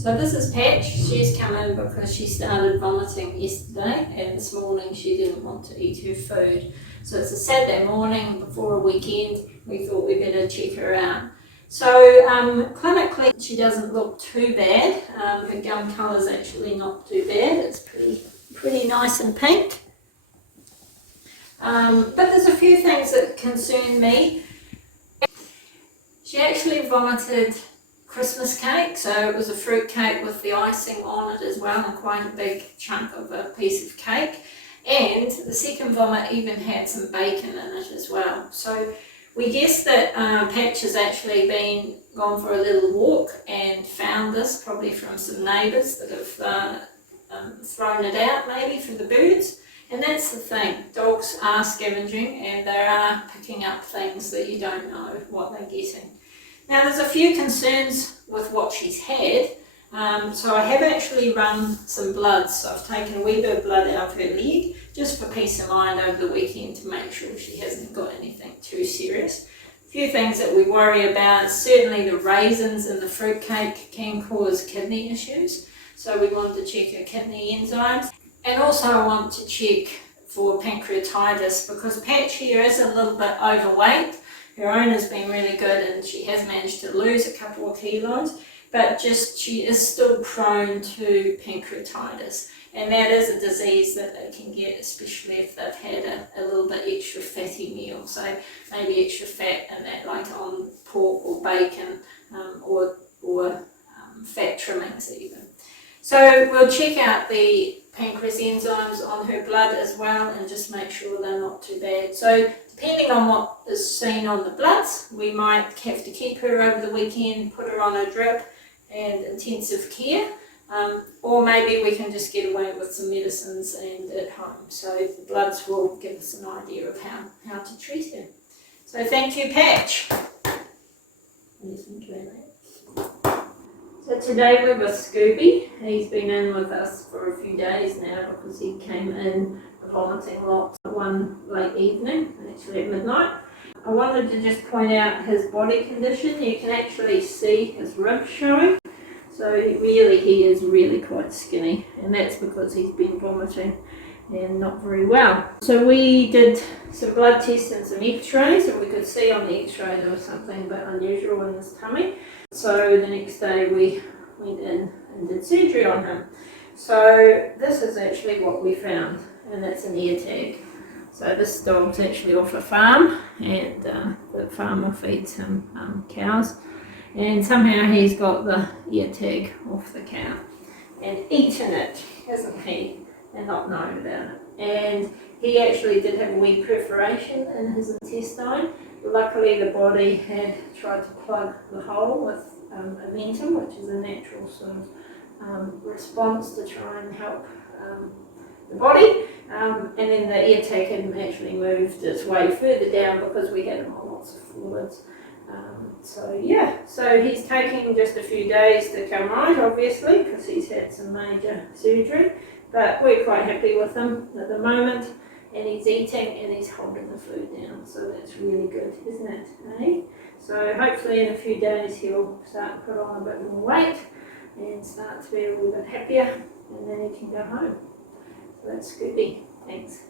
So this is Patch. She's come in because she started vomiting yesterday, and this morning she didn't want to eat her food. So it's a Saturday morning before a weekend. We thought we'd better check her out. So clinically she doesn't look too bad. Her gum colour is actually not too bad. It's pretty nice and pink. But there's a few things that concern me. She actually vomited Christmas cake, so it was a fruit cake with the icing on it as well, and quite a big chunk of a piece of cake. And the second vomit even had some bacon in it as well. So we guess that Patch has actually gone for a little walk and found this, probably from some neighbours that have thrown it out, maybe from the birds. And that's the thing, dogs are scavenging and they are picking up things that you don't know what they're getting. Now there's a few concerns with what she's had, so I have actually run some bloods. So I've taken a wee bit of blood out of her leg, just for peace of mind over the weekend to make sure she hasn't got anything too serious. A few things that we worry about, certainly the raisins in the fruitcake can cause kidney issues, so we want to check her kidney enzymes. And also I want to check for pancreatitis, because Patch here is a little bit overweight. Her owner's been really good and she has managed to lose a couple of kilos, but she is still prone to pancreatitis, and that is a disease that they can get, especially if they've had a little bit extra fatty meal. So maybe extra fat in that, like on pork or bacon, or fat trimmings even. So we'll check out the pancreas enzymes on her blood as well and just make sure they're not too bad. So depending on what is seen on the bloods, we might have to keep her over the weekend, put her on a drip and intensive care, or maybe we can just get away with some medicines and at home. So the bloods will give us an idea of how to treat her. So thank you, Patch. So today we're with Scooby. He's been in with us for a few days now because he came in vomiting lots one late evening, actually at midnight. I wanted to just point out his body condition. You can actually see his ribs showing. So he is really quite skinny, and that's because he's been vomiting and not very well. So we did some blood tests and some x-rays, and we could see on the x-ray there was something a bit unusual in his tummy. So the next day we went in and did surgery on him. So this is actually what we found, and that's an ear tag. So this dog's actually off a farm, and the farmer feeds him cows, and somehow he's got the ear tag off the cow and eaten it, hasn't he, and not known about it. And he actually did have a wee perforation in his intestine. Luckily the body had tried to plug the hole with Amentum, which is a natural sort of response to try and help the body, and then the ear tag had actually moved its way further down because we had him on lots of fluids. So he's taking just a few days to come right, obviously, because he's had some major surgery, but we're quite happy with him at the moment, and he's eating and he's holding the food down, so that's really good, isn't it, eh? So hopefully in a few days he'll start to put on a bit more weight and start to be a little bit happier, and then he can go home. So that's Scooby. Thanks.